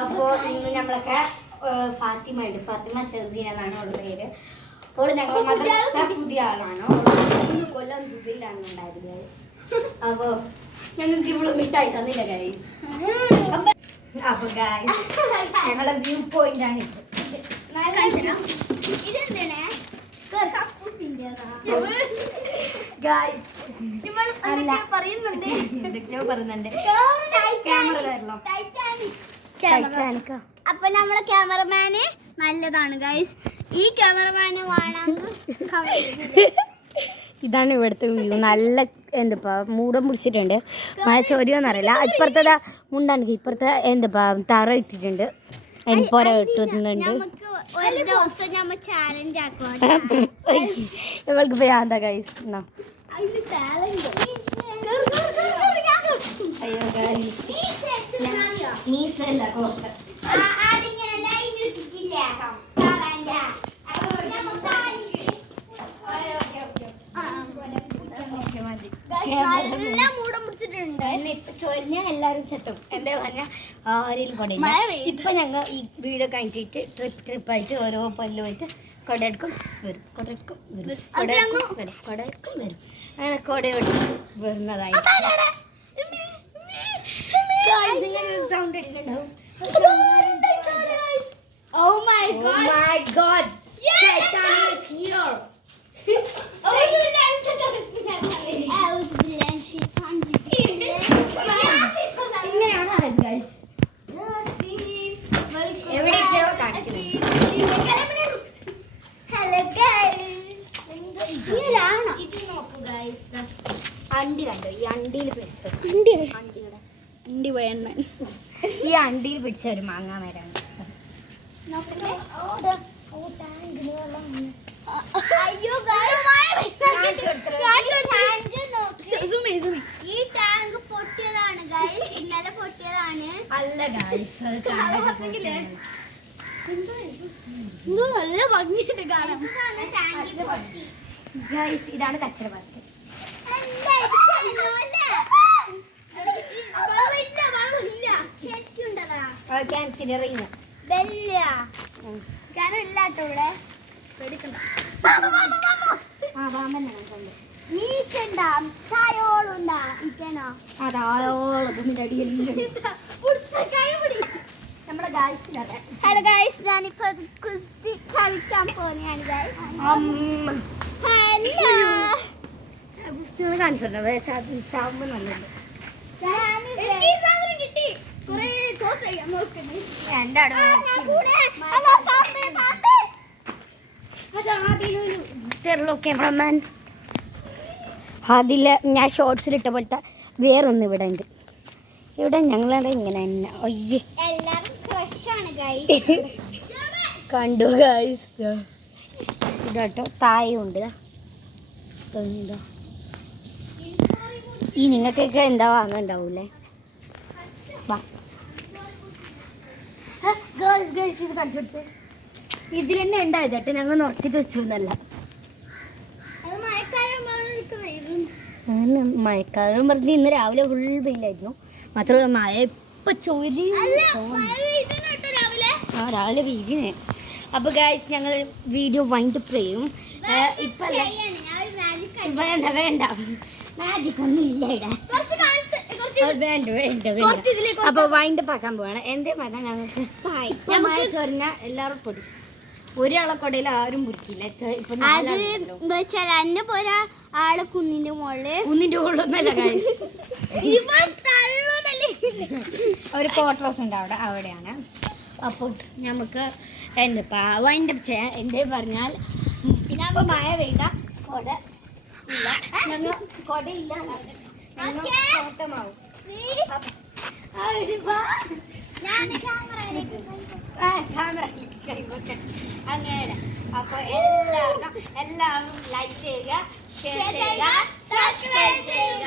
അപ്പോൾ ഇന്ന് നമ്മളൊക്കെ ഫാത്തിമ ഉണ്ട്, ഫാത്തിമ ഷെസീന എന്നാണ് അവളുടെ പേര്. അപ്പോൾ ഞങ്ങൾ മദ്രസ പുതിയ ആളാണ്. 3 കൊല്ലം ദുബൈയിലാണ് ഉണ്ടായത് ഗൈസ്. അപ്പോൾ ഞങ്ങൾക്ക് ഇവിടെ മിഠായി തന്നില്ല ഗൈസ്. അപ്പോൾ ഗൈസ് ഞങ്ങളുടെ വ്യൂ പോയിന്റ് ആണ് ഇത്. അപ്പൊ നമ്മളെ ക്യാമറമാന് നല്ലതാണ് ഗൈസ്. ഈ ക്യാമറമാന് ഇതാണ് ഇവിടുത്തെ വ്യൂ. നല്ല എന്താ മൂടം പിടിച്ചിട്ടുണ്ട്. മഴ ചോരിയോന്നറിയില്ല. ഇപ്പുറത്തെ മുണ്ടാണെങ്കിൽ ഇപ്പുറത്തെ എന്താ തറ ഇട്ടിട്ടുണ്ട്. എനിപ്പോര ഇട്ടുന്നുണ്ട്. ഇവൾക്ക് ഭ്രാന്ത ഗൈസ്. അയ്യോ ഗൈസ് നീസല്ല കോസ് ചൊരിഞ്ഞ എല്ലാരും ചെത്തും. എന്താ പറഞ്ഞ ആരെയും കൊടയില്ല. ഇപ്പൊ ഞങ്ങൾ ഈ വീഡിയോ കഴിഞ്ഞിട്ട് ട്രിപ്പായിട്ട് ഓരോ പല്ലുമായിട്ട് കൊടയെടുക്കും വരും, കൊടയെടുക്കും വരും, കൊടയെടുക്കും വരും, കൊടയെടുക്കും വരും. അങ്ങനെ കൊടയെടുക്കും വരുന്നതായി sound ഇട്ടിട്ടുണ്ടാവും. Oh my god, Shaitan is here. അണ്ടി കണ്ടോ? ഈ അണ്ടിയിൽ ഈ അണ്ടിയിൽ പിടിച്ച ഒരു മാങ്ങാ മരാണ്. ഈ ടാങ്ക് പൊട്ടിയതാണ് ഗൈസ്. ഇന്നലെ പൊട്ടിയതാണ്. അല്ല ഗൈസ് നല്ല ഭംഗിയായിട്ട് കാണാം. ഗൈസ് ഇതാണ് കച്ചറ ബാസ്കറ്റ്. ഹലോ ഗൈസ്, ഞാനിപ്പോ കുസ്തി കളിക്കാൻ പോന്നെയാണ് ഗൈസ്. ഹലോ പുസ്തകം കാണിച്ചിട്ടുണ്ടോ? ചാവുമ്പോ നല്ലത്. ക്യാമറമാൻ അതില് ഞാൻ ഷോർട്സിലിട്ട പോലത്തെ വേറൊന്നും ഇവിടെ ഉണ്ട്. ഇവിടെ ഞങ്ങളുടെ ഇങ്ങനെ തന്നെ. ഒയ്യേ കണ്ടു ഗൈസ്. ഇതോട്ടോ തായുണ്ട്. എന്താ ഈ നിങ്ങൾക്കൊക്കെ എന്താ വാങ്ങണ്ടാവൂലേ? ഇത് കണ്ടിട്ട് ഇതിൽ തന്നെ ഉണ്ടായത് കേട്ടോ. ഞങ്ങൾ നിറച്ചിട്ട് വെച്ചു എന്നല്ല. മഴക്കാലം പറഞ്ഞ് ഇന്ന് രാവിലെ ഫുൾ വെയിലായിരുന്നു. മാത്രമല്ല മഴ ഇപ്പൊ ചൊരി രാവിലെ വീതിനെ. അപ്പൊ ഗൈസ് ഞങ്ങൾ വീഡിയോ വൈൻഡപ്പ് ചെയ്യും. ഇപ്പൊ വേണ്ട വേണ്ട മാജിക് ഒന്നും ഇല്ല ഇവിടെ. വേണ്ട വേണ്ട വേണ്ട. അപ്പൊ വൈൻഡപ്പ് ആക്കാൻ പോവാണ്. എന്തേ പറഞ്ഞാൽ ഞങ്ങൾക്ക് മഴ ചൊരിഞ്ഞ എല്ലാവരും പൊടി. ഒരാളെ കൊടയിൽ ആരും പൊരിക്കില്ല. ഇപ്പൊ ആള് കുന്നിന്റെ മുകളിൽ ഒന്നല്ല ഒരു ക്വാർട്ടേഴ്സ് ഉണ്ട് അവിടെയാണ്. അപ്പോൾ നമുക്ക് എന്താ വൈൻഡപ്പ് ചെയ്യാൻ. എന്തേ പറഞ്ഞാൽ ഇപ്പൊ മഴ പെയ്ത കൊട ഇല്ല, ഞങ്ങൾ കൊടയില്ല, ഞങ്ങൾ ഓട്ടമാവും. അങ്ങനെ അപ്പൊ എല്ലാവരും ലൈക്ക് ചെയ്യുക, ഷെയർ ചെയ്യുക, സബ്സ്ക്രൈബ് ചെയ്യുക.